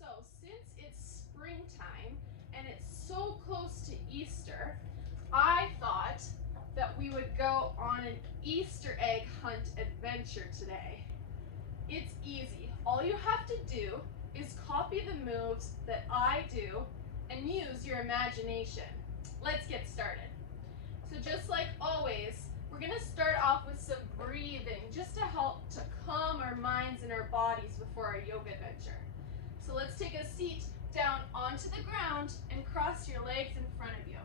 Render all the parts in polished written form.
So since it's springtime and it's so close to Easter, I thought that we would go on an Easter egg hunt adventure today. It's easy. All you have to do is copy the moves that I do and use your imagination. Let's get started. So just like always, we're going to start off with some breathing just to help to calm our minds and our bodies before our yoga adventure. So let's take a seat down onto the ground and cross your legs in front of you.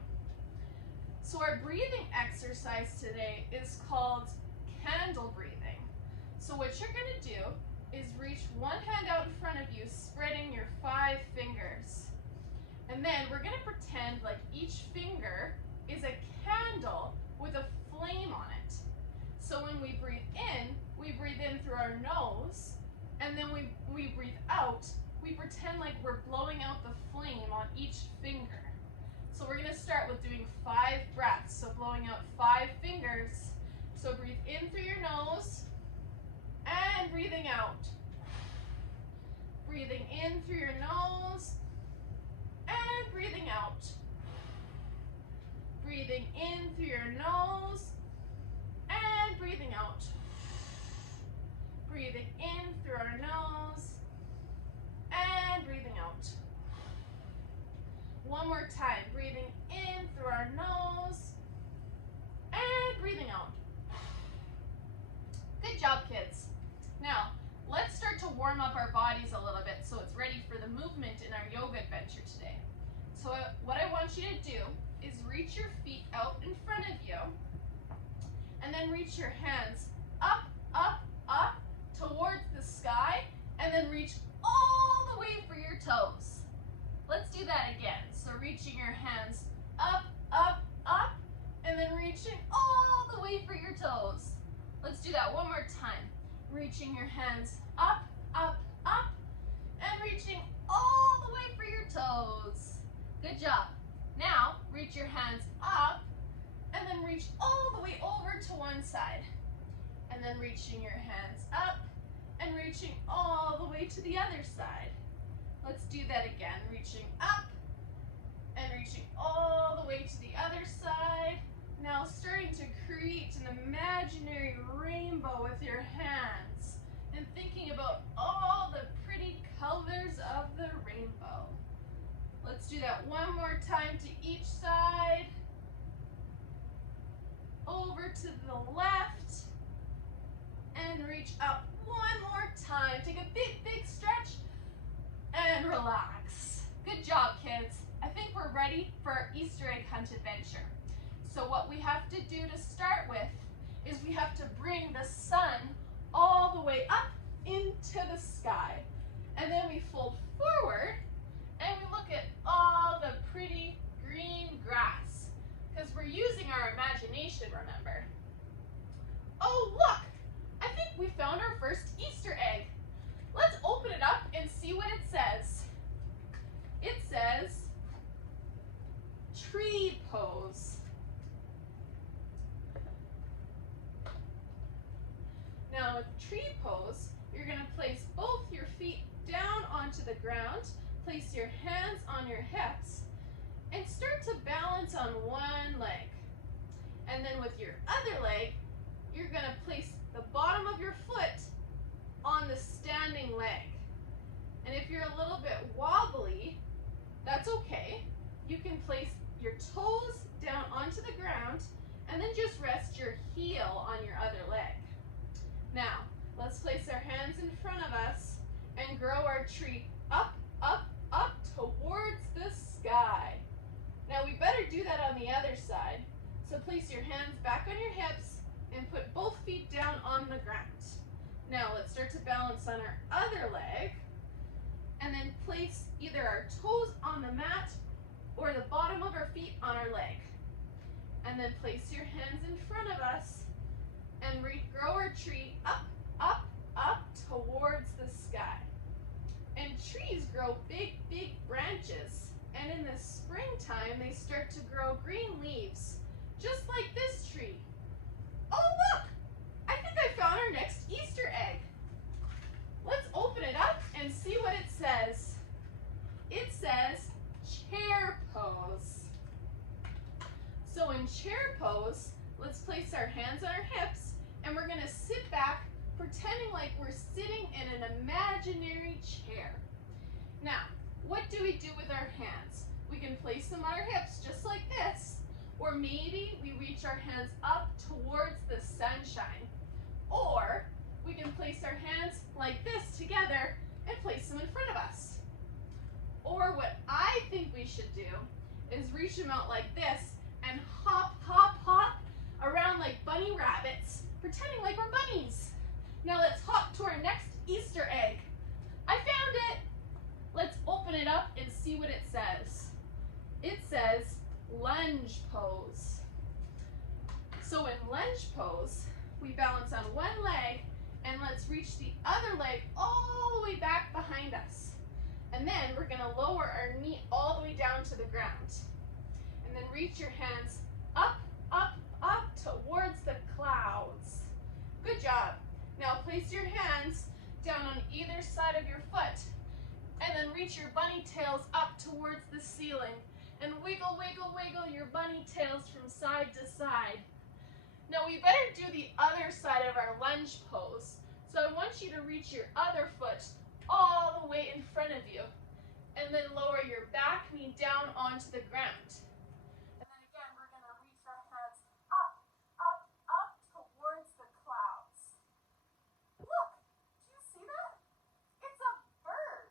So our breathing exercise today is called candle breathing. So what you're going to do is reach one hand out in front of you, spreading your 5 fingers. And then we're going to pretend like each finger is a candle with a flame on it. So when we breathe in through our nose, and then we breathe out, we pretend like we're blowing out the flame on each finger. So we're going to start with doing 5 breaths, so blowing out 5 fingers. So breathe in through your nose, and breathing out. Breathing in through your nose, and breathing out. Breathing in through your nose, and breathing out. Breathing in through our nose, and breathing out. One more time, breathing in through our nose, and breathing out. Good job, kids. Now, let's start to warm up our bodies a little bit so it's ready for the movement in our yoga adventure today. So what I want you to do is reach your feet out in front of you, and then reach your hands up, up, up towards the sky, and then reach all the way for your toes. Let's do that again. So reaching your hands up, up, up, and then reaching all the way for your toes. Let's do that one more time. Reaching your hands up, up, up, and reaching all the way for your toes. Good job. Now, reach your hands up, and then reach all the way over to one side. And then reaching your hands up, and reaching all the way to the other side. Let's do that again. Reaching up, and reaching all the way to the other side. Now starting to create an imaginary rainbow with your hands, and thinking about all the pretty colors of the rainbow. Let's do that one more time to each side. Over to the left, and reach up one more time. Take a big, big stretch, and relax. Good job, kids. I think we're ready for our Easter egg hunt adventure. So what we have to do to start with is we have to bring the sun all the way up into the sky. And then we fold forward, and we look at all the pretty green grass, because we're using our imagination, remember. Oh, look! I think we found our first Easter egg. Let's open it up and see what it says. It says, tree pose. Now with tree pose, you're going to place both your feet down onto the ground, place your hands on your hips, and start to balance on one leg. And then with your other leg, you're going to place the bottom of your foot on the standing leg. And if you're a little bit wobbly, that's okay. You can place your toes down onto the ground, and then just rest your heel on your other leg. Now, let's place our hands in front of us and grow our tree up, up, up towards the sky. Now we better do that on the other side. So place your hands back on your hips and put both feet down on the ground. Now let's start to balance on our other leg, and then place either our toes on the mat or the bottom of our feet on our leg. And then place your hands in front of us and grow our tree up, up, up towards the sky. And trees grow big, big branches. And in the springtime, they start to grow green leaves, just like this tree. Oh, look! I think I found our next Easter egg. Let's open it up and see what it says. chair pose, let's place our hands on our hips and we're gonna sit back pretending like we're sitting in an imaginary chair. Now, what do we do with our hands? We can place them on our hips just like this, or maybe we reach our hands up towards the sunshine. Or we can place our hands like this together and place them in front of us. Or what I think we should do is reach them out like this and hop, hop, hop around like bunny rabbits, pretending like we're bunnies. Now let's hop to our next Easter egg. I found it. Let's open it up and see what it says. It says lunge pose. So in lunge pose, we balance on one leg and let's reach the other leg all the way back behind us. And then we're gonna lower our knee all the way down to the ground. And then reach your hands up, up, up towards the clouds. Good job. Now place your hands down on either side of your foot and then reach your bunny tails up towards the ceiling and wiggle, wiggle, wiggle your bunny tails from side to side. Now we better do the other side of our lunge pose. So I want you to reach your other foot all the way in front of you and then lower your back knee down onto the ground. And then again, we're gonna reach our hands up, up, up towards the clouds. Look, do you see that? It's a bird.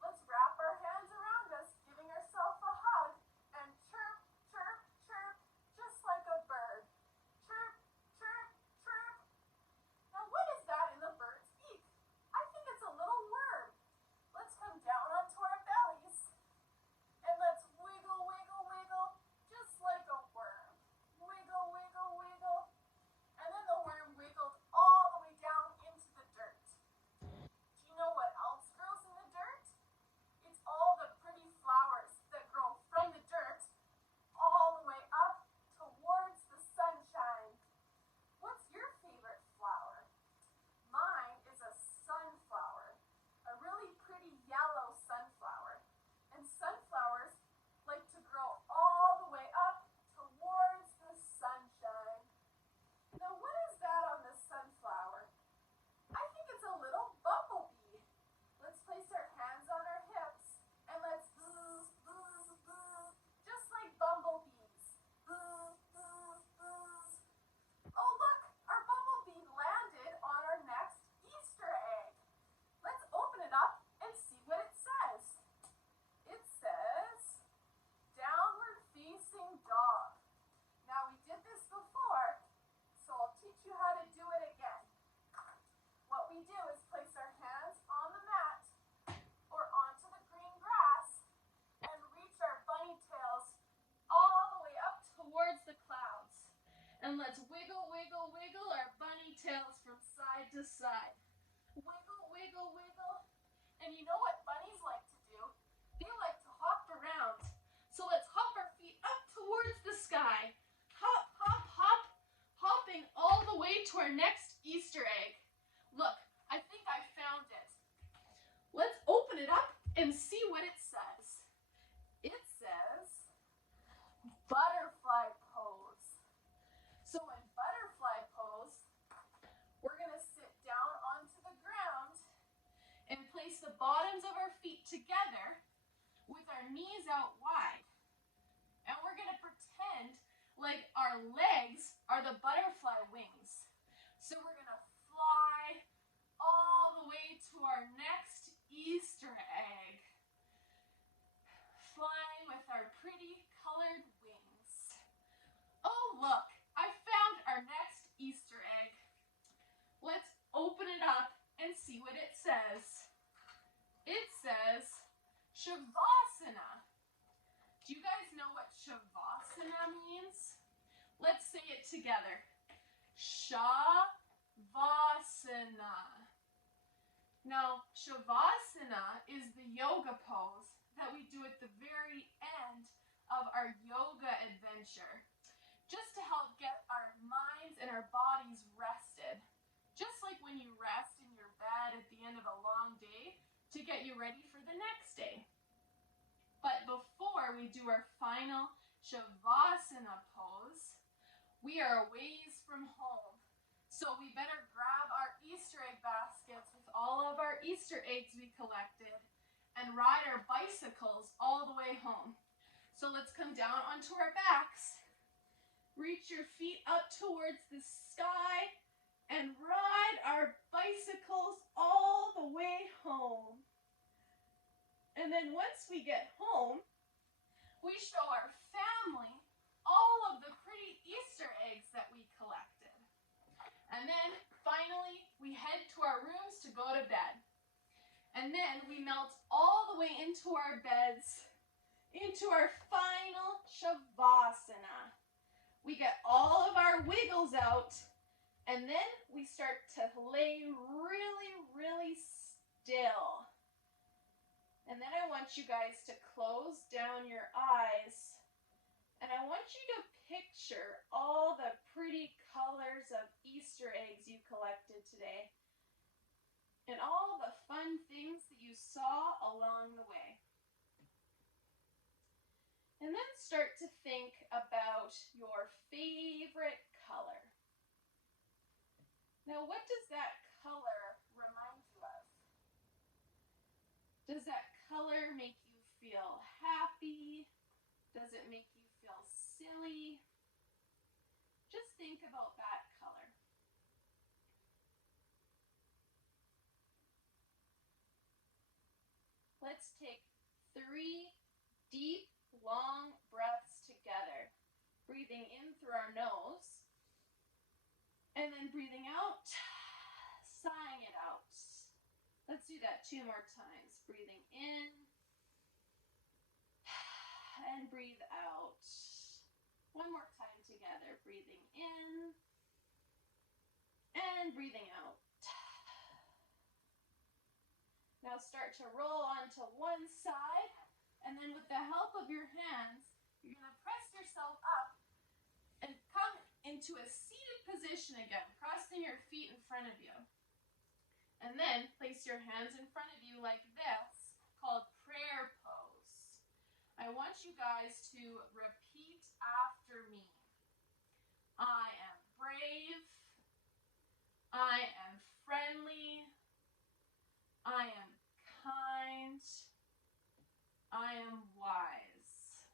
Let's wrap our hands around us, giving ourselves a hug and chirp, chirp, chirp, just like a bird. Chirp, chirp, chirp. Now what is that in the bird's beak? I think it's a little worm. Let's come down onto our bellies and let's wiggle, wiggle, wiggle, just like a worm. Wiggle, wiggle, wiggle. And then the worm wiggled all the way down into the dirt. Do you know what else grows in the dirt? It's all the pretty flowers that grow from the dirt all the way up towards the sunshine. What's your favorite flower? Mine is a sunflower, a really pretty yellow sunflower. And sunflowers like to grow all the way up towards the sunshine. Now what is that on the sunflower? I think it's a little bumblebee. Let's place our hands on our hips and let's buzz, buzz, buzz, just like bumblebees. Buzz, buzz, buzz. Oh look, our bumblebee landed on our next Easter egg. Let's open it up and see what it says. It says, downward facing dog. Now we did this before, so I'll teach you how to do it again. What we do is place our hands on the mat or onto the green grass and reach our bunny tails all the way up towards the clouds. And let's wiggle, wiggle, wiggle our bunny tails from side to side. Wiggle, wiggle, wiggle. And you know what bunnies like to do? They like to hop around. So let's hop our feet up towards the sky. Hop, hop, hop, hopping all the way to our next Easter egg. Look, I think I found it. Let's open it up and see what it says. It says butterfly pose. So in butterfly pose, we're gonna sit down onto the ground and place the bottoms of our feet together with our knees out wide. And we're gonna pretend like our legs are the butterfly wings. So we're gonna fly all the way to our next Easter egg. Flying with our pretty colored wings. Oh look, I found our next Easter egg. Let's open it up and see what it says. It says Shavasana. Do you guys know what Shavasana means? Let's say it together. Shavasana. Now, Shavasana is the yoga pose that we do at the very end of our yoga adventure, just to help get our minds and our bodies rested. Just like when you rest in your bed at the end of a long day to get you ready for the next day. But before we do our final Shavasana pose, We are a ways from home, so we better grab our Easter egg baskets with all of our Easter eggs we collected and ride our bicycles all the way home. So let's come down onto our backs, reach your feet up towards the sky, and ride our bicycles all the way home. And then once we get home, we show our family all of the pretty Easter eggs that we collected. And then finally, we head to our rooms to go to bed. And then we melt all the way into our beds, into our final Shavasana. We get all of our wiggles out, and then we start to lay really, really still. And then I want you guys to close down your eyes, and I want you to picture all the pretty colors of Easter eggs you collected today and all the fun things that you saw along the way. And then start to think about your favorite color. Now, what does that color remind you of? Does that color make you feel happy? Does it make you feel silly? Just think about that color. Let's take 3 deep, long breaths together. Breathing in through our nose, and then breathing out, sighing it out. Let's do that 2 more times. Breathing in, and breathe out. 1 more time together. Breathing in, and breathing out. Now start to roll onto one side, and then with the help of your hands, you're going to press yourself up and come into a seated position again, crossing your feet in front of you. And then place your hands in front of you like this, called prayer pose. I want you guys to repeat after me. I am brave. I am friendly. I am kind. I am wise.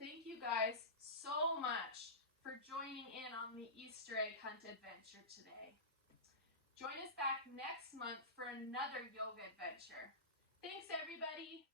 Thank you guys so much for joining in on the Easter egg hunt adventure today. Join us back next month for another yoga adventure. Thanks, everybody.